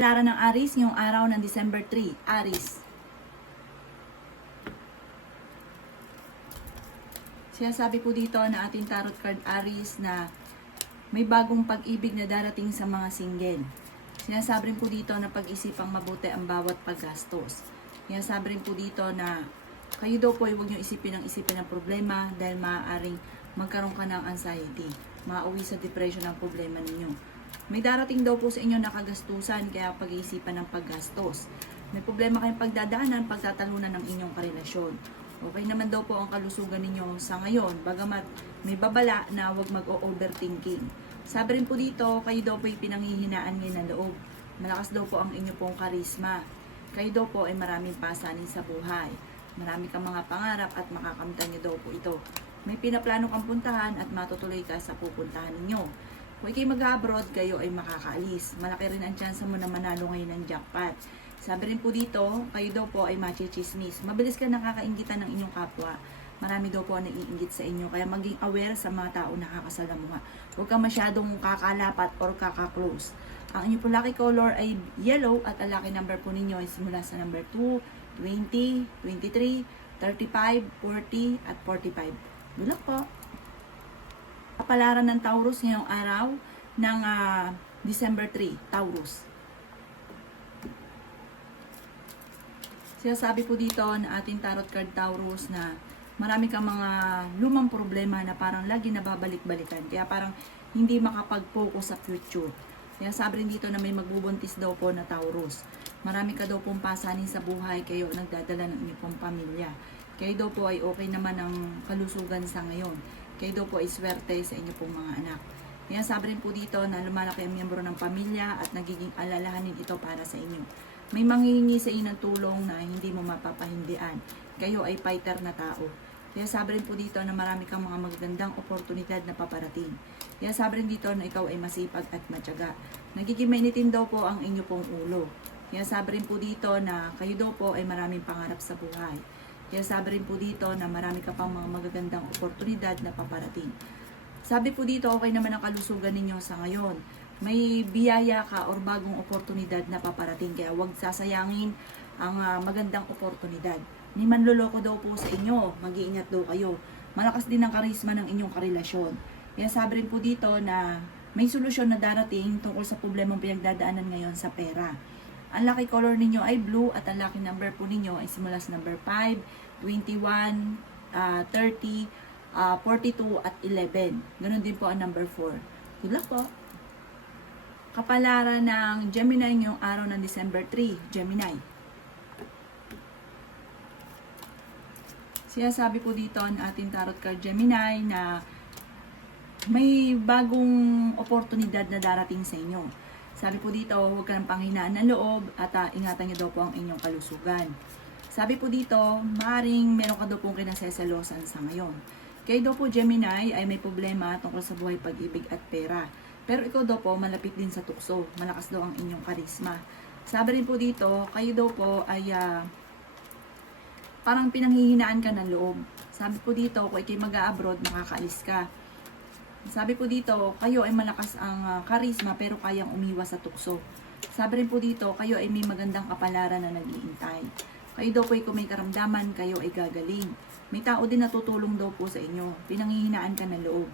Lara ng Aris, ngayong araw ng December 3, Aris. Sinasabi po dito na ating tarot card Aris na may bagong pag-ibig na darating sa mga single. Sinasabi rin po dito na pag-isipang mabuti ang bawat paggastos. Sinasabi rin po dito na kayo daw po ay huwag nyo isipin ng problema dahil maaaring magkaroon ka ng anxiety. Mauwi sa depression ang problema ninyo. May darating daw po sa inyo na kagastusan kaya pag-iisipan ng paggastos. May problema kayong pagdadaanan, pagtatalunan ng inyong karelasyon. Okay naman daw po ang kalusugan ninyo sa ngayon, bagamat may babala na huwag mag-overthinking. Sabi rin po dito, kayo daw po ay pinanghihinaan ngayon ng loob. Malakas daw po ang inyo pong karisma. Kayo daw po ay maraming pasanin sa buhay. Marami kang mga pangarap at makakamtan niyo daw po ito. May pinaplano kang puntahan at matutuloy ka sa pupuntahan ninyo. Kung ikay mag-abroad, kayo ay makakaalis. Malaki rin ang tsansa mo na manalo ngayon ng jackpot. Sabi rin po dito, kayo daw po ay machichismis. Mabilis ka nakakainggitan ng inyong kapwa. Marami daw po ang naiinggit sa inyo. Kaya maging aware sa mga tao na nakakasalamuha. Huwag kang masyadong kakalapat or kakaklose. Ang inyong po lucky color ay yellow at ang lucky number po ninyo ay simula sa number 2, 20, 23, 35, 40 at 45. Good luck po! Kapalaran ng Taurus ngayong araw ng December 3, Taurus. Sinasabi po dito na ating tarot card Taurus na marami kang mga lumang problema na parang lagi nababalik-balikan. Kaya parang hindi makapag-focus sa future. Sinasabi rin dito na may magbubuntis daw po na Taurus. Marami ka daw pong pasanin sa buhay, kayo nagdadala ng inyong pong pamilya. Kayo daw po ay okay naman ang kalusugan sa ngayon. Kayo daw po ay swerte sa inyong pong mga anak. Sinasabi rin po dito na lumalaki ang miyembro ng pamilya at nagiging alalahanin ito para sa inyo. May manghihingi sa inyo ng tulong na hindi mo mapapahindian. Kayo ay fighter na tao. Kaya sabi rin po dito na marami kang mga magagandang oportunidad na paparating. Kaya sabi rin dito na ikaw ay masipag at matyaga. Nagiging mainitin daw po ang inyo pong ulo. Kaya sabi rin po dito na kayo daw po ay maraming pangarap sa buhay. Kaya sabi rin po dito na marami ka pang mga magagandang oportunidad na paparating. Sabi po dito, okay naman ang kalusugan ninyo sa ngayon. May biyaya ka or bagong oportunidad na paparating. Kaya huwag sasayangin ang magandang oportunidad. May manloloko daw po sa inyo. Mag-iingat daw kayo. Malakas din ang karisma ng inyong karelasyon. Kaya sabi rin po dito na may solusyon na darating tungkol sa problemang pinagdadaanan ngayon sa pera. Ang lucky color ninyo ay blue at ang lucky number po ninyo ay simula sa number 5, 21, 30, 42 at 11. Ganon din po ang number 4. Good luck po! Kapalaran ng Gemini ngayong araw ng December 3, Gemini. Sinasabi po dito ang ating tarot card Gemini na may bagong oportunidad na darating sa inyo. Sabi po dito, huwag ka ng panghinaan ng loob at ingatan niyo daw po ang inyong kalusugan. Sabi po dito, maaaring meron ka daw pong kinaseselosan sa ngayon. Kayo daw po Gemini ay may problema tungkol sa buhay, pag-ibig at pera. Pero ikaw daw po malapit din sa tukso. Malakas daw ang inyong karisma. Sabi rin po dito, kayo daw po ay parang pinanghihinaan ka ng loob. Sabi po dito, kung ikay mag-a-abroad, makakaalis ka. Sabi po dito, kayo ay malakas ang karisma pero kayang umiwas sa tukso. Sabi rin po dito, kayo ay may magandang kapalaran na nag-iintay. Kayo daw po ay kung may karamdaman, kayo ay gagaling. May tao din na tutulong daw po sa inyo. Pinanghihinaan ka ng loob.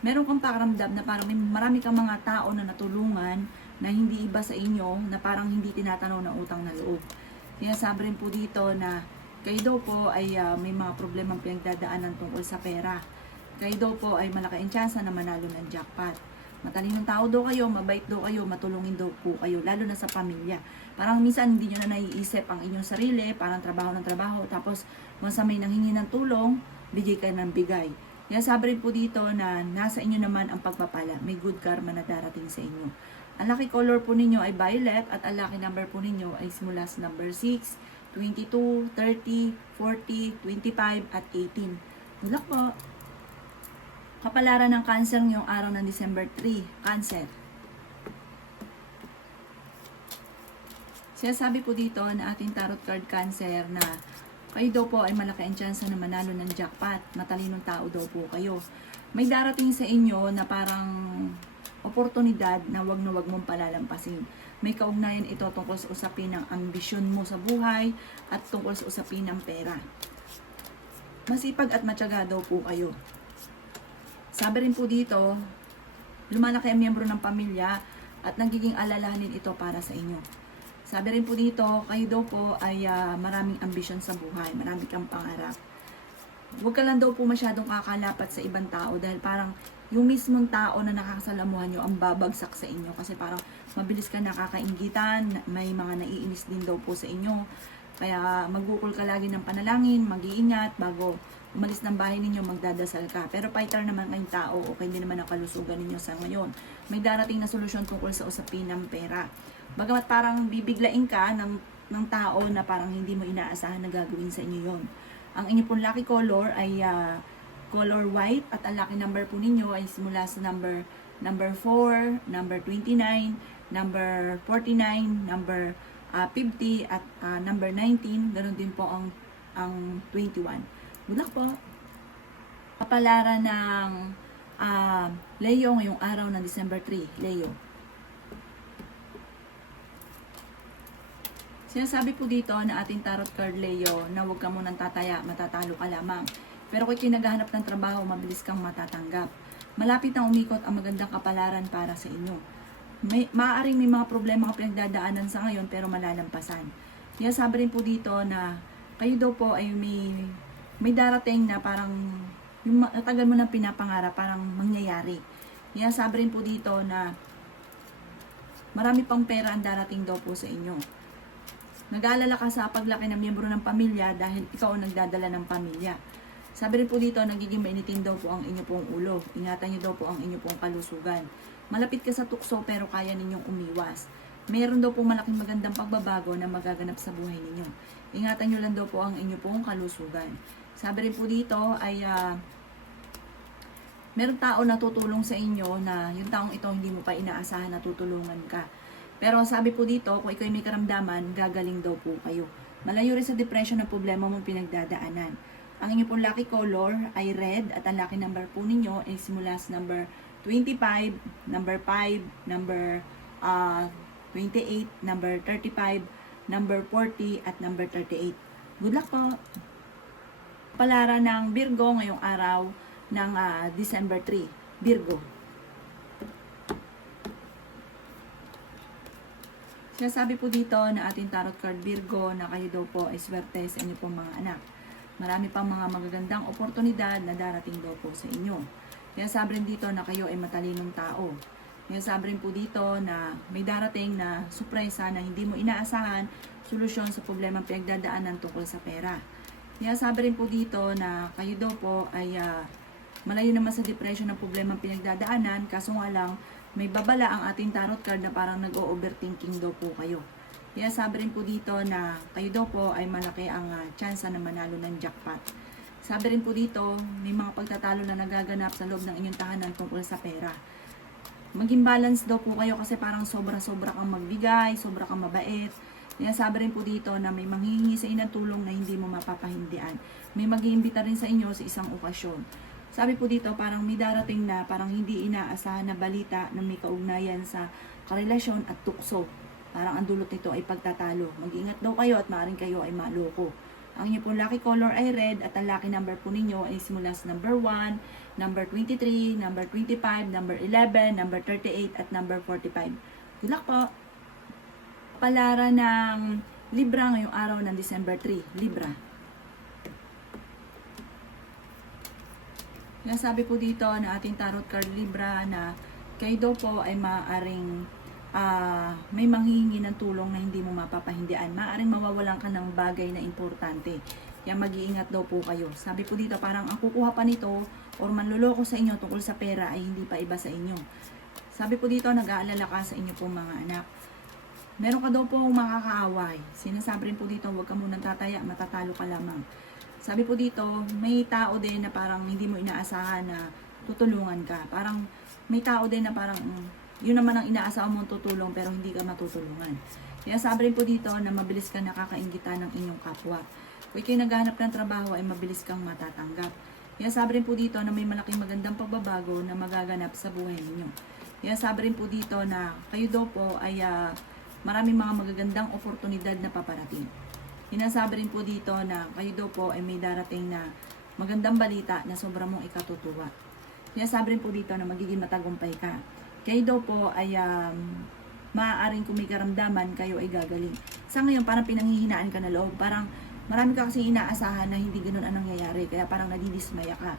Meron kang pakaramdam na parang marami kang mga tao na natulungan na hindi iba sa inyo, na parang hindi tinatanaw ng utang na loob. Kaya sabi rin po dito na kayo daw po ay may mga problemang pinagdadaanan tungkol sa pera. Kayo daw po ay malaki ang tsansa na manalo ng jackpot. Matalinong tao daw kayo, mabait daw kayo, matulungin daw po kayo, lalo na sa pamilya. Parang minsan hindi nyo na naiisip ang inyong sarili, parang trabaho ng trabaho, tapos once may nanghingi ng tulong, bigay kayo ng bigay. Kaya sabi rin po dito na nasa inyo naman ang pagpapala. May good karma na darating sa inyo. Ang lucky color po ninyo ay violet at ang lucky number po ninyo ay simula sa number 6, 22, 30, 40, 25 at 18. Good luck po! Kapalaran ng Cancer ngayong araw ng December 3, Cancer. Sinasabi po dito na ating tarot card Cancer na kayo daw po ay malaki ang tsansa na manalo ng jackpot. Matalinong tao daw po kayo. May darating sa inyo na parang oportunidad na wag mong palalampasin. may kaugnayan ito tungkol sa usapin ng ambisyon mo sa buhay at tungkol sa usapin ng pera. Masipag at matyaga daw po kayo. Sabi rin po dito, lumalaki ang miyembro ng pamilya at nagiging alalahanin ito para sa inyo. Sabi rin po dito, kayo daw po ay maraming ambisyon sa buhay, marami kang pangarap. Huwag ka lang daw po masyadong kakalapat sa ibang tao dahil parang yung mismong tao na nakakasalamuhan nyo ang babagsak sa inyo kasi parang mabilis ka nakakainggitan, may mga naiinis din daw po sa inyo. Kaya magbukol ka lagi ng panalangin, mag-iingat bago umalis ng bahay ninyo, magdadasal ka. Pero fighter naman kayong tao, okay din naman ang kalusugan ninyo sa ngayon. May darating na solusyon tungkol sa usapin ng pera. Bagamat parang bibiglain ka ng tao na parang hindi mo inaasahan na gagawin sa inyo yon. Ang inyo pong lucky color ay color white at ang lucky number po ninyo ay simula sa number 4, number 29, number 49, number 50 at number 19. Ganon din po ang 21. Good luck po. Kapalaran ng Leo ngayong araw ng December 3. Leo. Sinasabi po dito na ating tarot card Leo na huwag ka munang tataya, matatalo ka lamang. Pero kung kinagahanap ng trabaho, mabilis kang matatanggap. Malapit ang umikot ang magandang kapalaran para sa inyo. Maaaring may mga problema ka pinagdadaanan sa ngayon pero malalampasan. Kaya sabi rin po dito na kayo daw po ay may darating na parang yung tagal mo nang pinapangarap parang mangyayari. Kaya sabi rin po dito na marami pang pera ang darating daw po sa inyo. Nag-aalala ka sa paglaki ng miyembro ng pamilya dahil ikaw ang nagdadala ng pamilya. Sabi rin po dito, nagiging mainitin daw po ang inyo pong ulo. Ingatan niyo daw po ang inyo pong kalusugan. Malapit ka sa tukso pero kaya ninyong umiwas. Meron daw po malaking magandang pagbabago na magaganap sa buhay ninyo. Ingatan niyo lang daw po ang inyo pong kalusugan. Sabi rin po dito ay meron tao na tutulong sa inyo na yung taong ito hindi mo pa inaasahan na tutulungan ka. Pero sabi po dito, kung ikaw may karamdaman, gagaling daw po kayo. Malayo rin sa depression ng problema mong pinagdadaanan. Ang inyong pong lucky color ay red at ang lucky number po ninyo ay simula sa number 25, number 5, number 28, number 35, number 40, at number 38. Good luck po! Palara ng Virgo ngayong araw ng December 3. Virgo. Sinasabi po dito na ating tarot card Virgo na kayo daw po ay swerte sa inyo pong mga anak. Marami pang mga magagandang oportunidad na darating daw po sa inyo. Kaya sabi rin dito na kayo ay matalinong tao. Kaya sabi rin po dito na may darating na sorpresa na hindi mo inaasahan, solusyon sa problema pinagdadaanan tungkol sa pera. Kaya sabi rin po dito na kayo daw po ay malayo naman sa depression ng problema pinagdadaanan, kaso nga lang may babala ang ating tarot card na parang nag-o-overthinking daw po kayo. Kaya sabi rin po dito na kayo daw po ay malaki ang tsansa na manalo ng jackpot. Sabi rin po dito, may mga pagtatalo na nagaganap sa loob ng inyong tahanan tungkol sa pera. Maging balance daw po kayo kasi parang sobra-sobra kang magbigay, sobra kang mabait. Kaya sabi rin po dito na may manghihingi sa inyo ng tulong na hindi mo mapapahindian. May mag-iimbita rin sa inyo sa isang okasyon. Sabi po dito, parang may darating na parang hindi inaasahan na balita na may kaugnayan sa karelasyon at tukso. Parang ang dulot nito ay pagtatalo. Mag-ingat daw kayo at maaaring kayo ay maloko. Ang inyo pong lucky color ay red at ang lucky number po ninyo ay simula sa number 1, number 23, number 25, number 11, number 38 at number 45. Good luck po! Palara ng Libra ngayong araw ng December 3. Libra. Nasabi po dito na ating tarot card Libra na kayo daw po ay maaaring may manghihingi ng tulong na hindi mo mapapahindian. Maaaring mawawalan ka ng bagay na importante. Kaya mag-iingat daw po kayo. Sabi po dito parang ang kukuha pa nito or manluloko sa inyo tungkol sa pera ay hindi pa iba sa inyo. Sabi po dito nag-aalala ka sa inyo pong mga anak. Meron ka daw po makakaaway. Sinasabi rin po dito huwag ka munang tataya, matatalo ka lamang. Sabi po dito, may tao din na parang hindi mo inaasahan na tutulungan ka. Parang may tao din na parang yun naman ang inaasahan mong tutulong pero hindi ka matutulungan. Kaya sabi rin po dito na mabilis ka nakakaingitan ng inyong kapwa. Kung ikaw'y naghahanap ng trabaho ay mabilis kang matatanggap. Kaya sabi rin po dito na may malaking magandang pagbabago na magaganap sa buhay ninyo. Kaya sabi rin po dito na kayo daw po ay maraming mga magagandang oportunidad na paparating. Sinasabi rin po dito na kayo daw po ay may darating na magandang balita na sobrang mong ikatutuwa. Sinasabi rin po dito na magiging matagumpay ka. Kayo daw po ay maaaring kung may karamdaman, kayo ay gagaling. Sa ngayon, parang pinanghihinaan ka na loob. Parang marami ka kasi inaasahan na hindi ganun ang nangyayari. Kaya parang nadidismaya ka.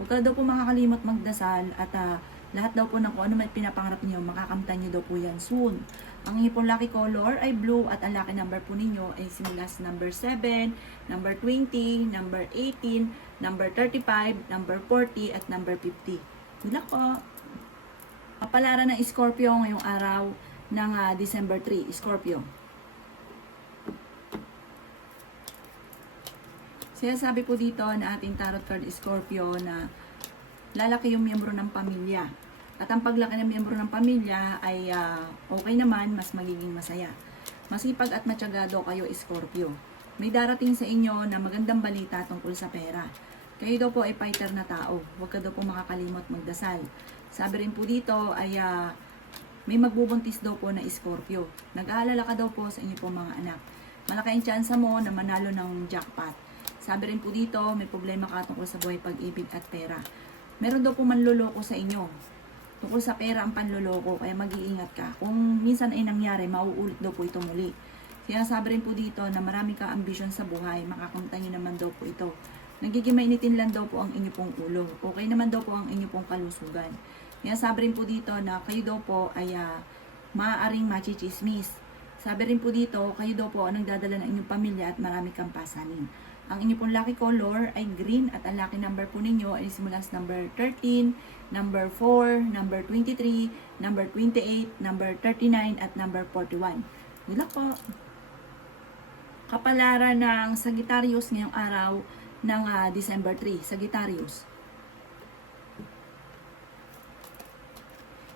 Huwag ka daw po makakalimot magdasal at lahat daw po ng kung ano may pinapangarap niyo, makakamtan niyo daw po yan soon. Ang inyong pong lucky color ay blue at ang lucky number po ninyo ay simula sa number 7, number 20, number 18, number 35, number 40 at number 50. Good luck po! Kapalaran ng Scorpio ngayong araw ng December 3, Scorpio. Sinasabi po dito na ating tarot card Scorpio na lalaki yung miyembro ng pamilya. At ang paglaki ng miyembro ng pamilya ay okay naman, mas magiging masaya. Masipag at matsyagado kayo Scorpio. May darating sa inyo na magandang balita tungkol sa pera. Kayo daw po ay fighter na tao. Huwag ka daw po makakalimot magdasal. Sabi rin po dito ay may magbubuntis daw po na Scorpio. Nag-aalala ka daw po sa inyo po mga anak. Malaki ang tsansa mo na manalo ng jackpot. Sabi rin po dito, may problema ka tungkol sa buhay, pag-ibig at pera. Meron daw po manloloko sa inyo. Tungkol sa pera ang panloloko, kaya mag-iingat ka. Kung minsan ay nangyari, mauulit daw po ito muli. Sinasabi rin po dito na marami ka ambisyon sa buhay, makakamtan nyo naman daw po ito. Nagiging mainitin lang daw po ang inyo pong ulo. Okay naman daw po ang inyo pong kalusugan. Sinasabi rin po dito na kayo daw po ay maaaring machichismis. Sabi rin po dito, kayo daw po ang nagdadala ng inyong pamilya at marami kang pasanin. Ang inyo pong lucky color ay green at ang lucky number po ninyo ay simula sa number 13, number 4, number 23, number 28, number 39 at number 41. Good luck po! Kapalaran ng Sagittarius ngayong araw ng December 3, Sagittarius.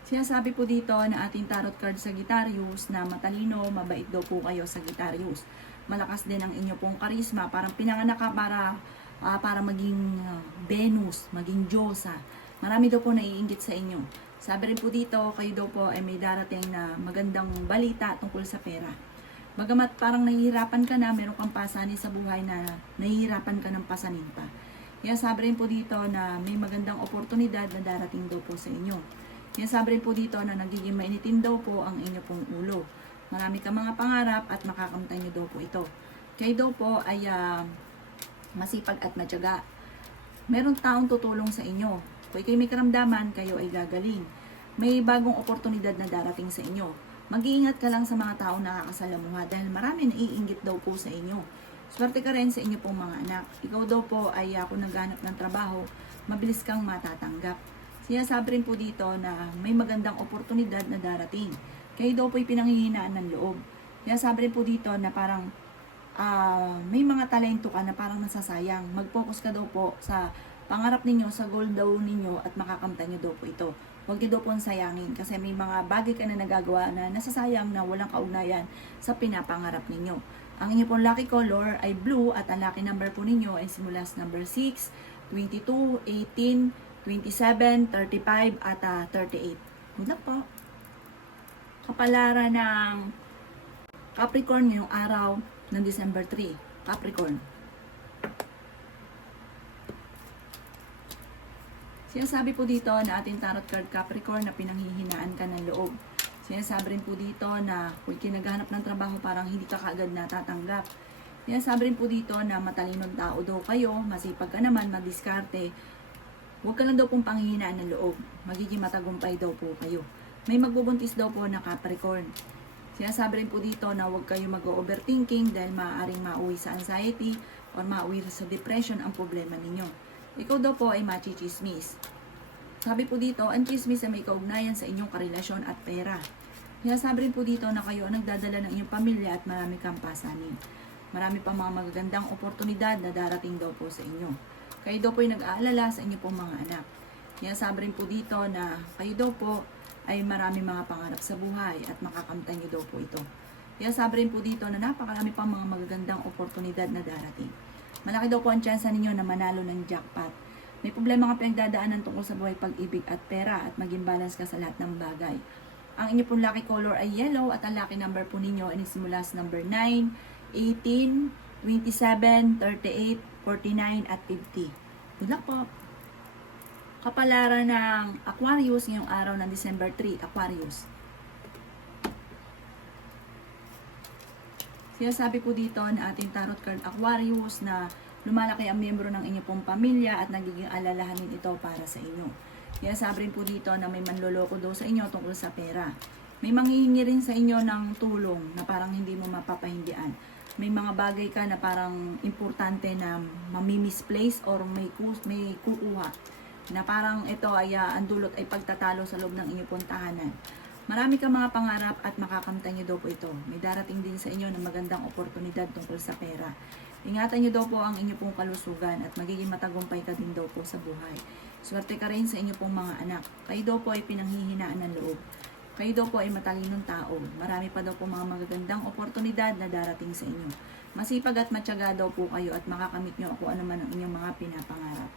Sinasabi po dito na ating tarot card Sagittarius na matalino, mabait daw po kayo Sagittarius. Malakas din ang inyo pong karisma, parang pinanganak ka para maging Venus, maging Diyosa. Marami daw po naiinggit sa inyo. Sabi rin po dito, kayo daw po ay may darating na magandang balita tungkol sa pera. Bagamat parang nahihirapan ka na, meron kang pasanin sa buhay na nahihirapan ka ng pasanin pa. Kaya sabi rin po dito na may magandang oportunidad na darating daw po sa inyo. Kaya sabi rin po dito na nagiging mainitin daw po ang inyo pong ulo. Marami ka mga pangarap at makakamtan nyo daw po ito. Kayo daw po ay masipag at matyaga. Meron taong tutulong sa inyo. Kung kayo may karamdaman, kayo ay gagaling. May bagong oportunidad na darating sa inyo. Mag-iingat ka lang sa mga taong nakakasalamuha dahil marami naiinggit daw po sa inyo. Swerte ka rin sa inyo pong mga anak. Ikaw daw po ay kung naghanap ng trabaho, mabilis kang matatanggap. Sinasabi rin po dito na may magandang oportunidad na darating. Kayo daw po ay pinanghihinaan ng loob. Sinasabi rin po dito na parang may mga talento ka na parang nasasayang. Mag-focus ka daw po sa pangarap ninyo, sa goal daw ninyo at makakamtan nyo daw po ito. Huwag nyo daw po sayangin kasi may mga bagay ka na nagagawa na nasasayang na walang kaugnayan sa pinapangarap ninyo. Ang inyo pong lucky color ay blue at ang lucky number po ninyo ay simula sa number 6, 22, 18, 27, 35 at 38. Good luck po! Kapalaran ng Capricorn ngayong araw ng December 3. Capricorn. Sinasabi po dito na ating tarot card Capricorn na pinanghihinaan ka ng loob. Sinasabi rin po dito na kung kinaghanap ng trabaho parang hindi ka kaagad natatanggap. Sinasabi rin po dito na matalinong tao daw kayo, masipag ka naman, madiskarte. Huwag ka lang daw pong panghihinaan ng loob. Magiging matagumpay daw po kayo. May magbubuntis daw po na Capricorn. Sinasabi rin po dito na huwag kayo mag-overthinking dahil maaaring mauwi sa anxiety o mauwi sa depression ang problema ninyo. Ikaw daw po ay machichismis. Sabi po dito, ang chismis ay may kaugnayan sa inyong karelasyon at pera. Sinasabi rin po dito na kayo ang nagdadala ng inyong pamilya at marami kang pasanin. Marami pang mga magagandang oportunidad na darating daw po sa inyo. Kayo daw po ay nag-aalala sa inyong pong mga anak. Sinasabi rin po dito na kayo daw po ay marami mga pangarap sa buhay at makakamtan nyo daw po ito. Kaya sabi rin po dito na napakarami pang mga magagandang oportunidad na darating. Malaki daw po ang tsansa ninyo na manalo ng jackpot. May problema ka pinagdadaanan tungkol sa buhay, pag-ibig at pera at maging balance ka sa lahat ng bagay. Ang inyo pong lucky color ay yellow at ang lucky number po ninyo ay nagsimula sa number 9, 18, 27, 38, 49 at 50. Good luck po! Kapalaran ng Aquarius ngayong araw ng December 3, Aquarius. Sinasabi po dito na ating tarot card Aquarius na lumalaki ang miyembro ng inyong pong pamilya at nagiging alalahanin ito para sa inyo. Sinasabi rin po dito na may manloloko daw sa inyo tungkol sa pera. May manghihingi rin sa inyo ng tulong na parang hindi mo mapapahindian. May mga bagay ka na parang importante na mami-misplace or may kukuha. Na parang ito ay ang dulot ay pagtatalo sa loob ng inyong pong tahanan. Marami kang mga pangarap at makakamtan nyo daw po ito. May darating din sa inyo ng magandang oportunidad tungkol sa pera. Ingatan nyo daw po ang inyong pong kalusugan at magiging matagumpay ka din daw po sa buhay. Swerte ka rin sa inyong pong mga anak. Kayo daw po ay pinanghihinaan ng loob. Kayo daw po ay matalinong tao. Marami pa daw po mga magagandang oportunidad na darating sa inyo. Masipag at matyaga daw po kayo at makakamit nyo kung ano man ang inyong mga pinapangarap.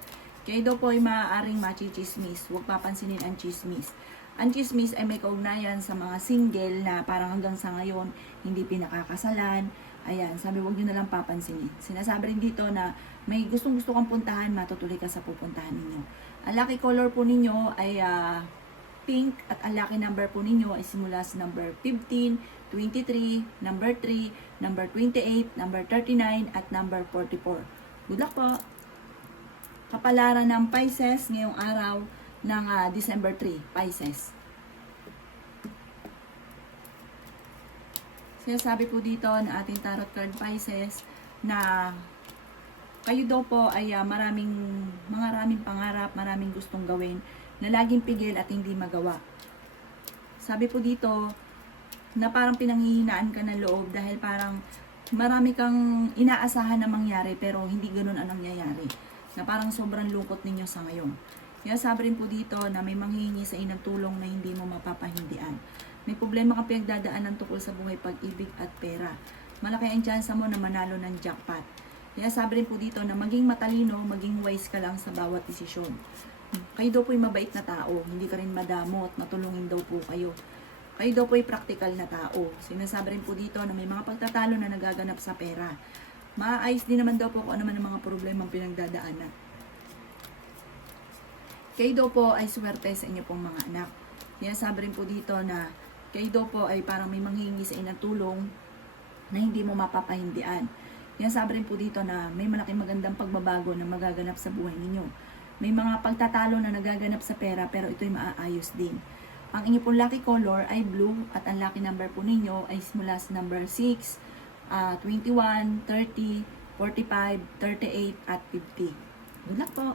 Kayo daw po ay maaaring machichismis. Huwag papansinin ang chismis. Ang chismis ay may kaugnayan sa mga single na parang hanggang sa ngayon hindi pinakakasalan. Ayan, sabi huwag nyo na lang papansinin. Sinasabi rin dito na may gustong-gusto kang puntahan, matutuloy ka sa pupuntahan ninyo. Ang lucky color po ninyo ay pink at ang lucky number po ninyo ay simula sa number 15, 23, number 3, number 28, number 39 at number 44. Good luck po! Kapalaran ng Pisces ngayong araw ng December 3, Pisces. Sinasabi po dito na ating tarot card Pisces na kayo daw po ay maraming pangarap, maraming gustong gawin na laging pigil at hindi magawa. Sabi po dito na parang pinanghihinaan ka ng loob dahil parang marami kang inaasahan na mangyari pero hindi ganun ang nangyayari. Na parang sobrang lungkot ninyo sa ngayon. Kaya sabi rin po dito na may manghihingi sa inang tulong na hindi mo mapapahindian. May problema kang pinagdadaanan tungkol sa buhay, pag-ibig at pera. Malaki ang tsansa mo na manalo ng jackpot. Kaya sabi rin po dito na maging matalino, maging wise ka lang sa bawat desisyon. Kayo daw po ay mabait na tao, hindi ka rin madamot, matulungin daw po kayo. Kayo daw po ay practical na tao. Sinasabi rin po dito na may mga pagtatalo na nagaganap sa pera. Maayos din naman daw po kung ano man ang mga problemang pinagdadaanan. Kayo daw po ay swerte sa inyo pong mga anak. Kaya sabi rin po dito na kayo daw po ay parang may manghingi sa inang tulong na hindi mo mapapahindian. Kaya sabi rin po dito na may malaking magandang pagbabago na magaganap sa buhay ninyo. May mga pagtatalo na nagaganap sa pera pero ito'y maaayos din. Ang inyo pong lucky color ay blue at ang lucky number po ninyo ay simula sa number 6, 21, 30, 45, 38 at 50. Good luck po!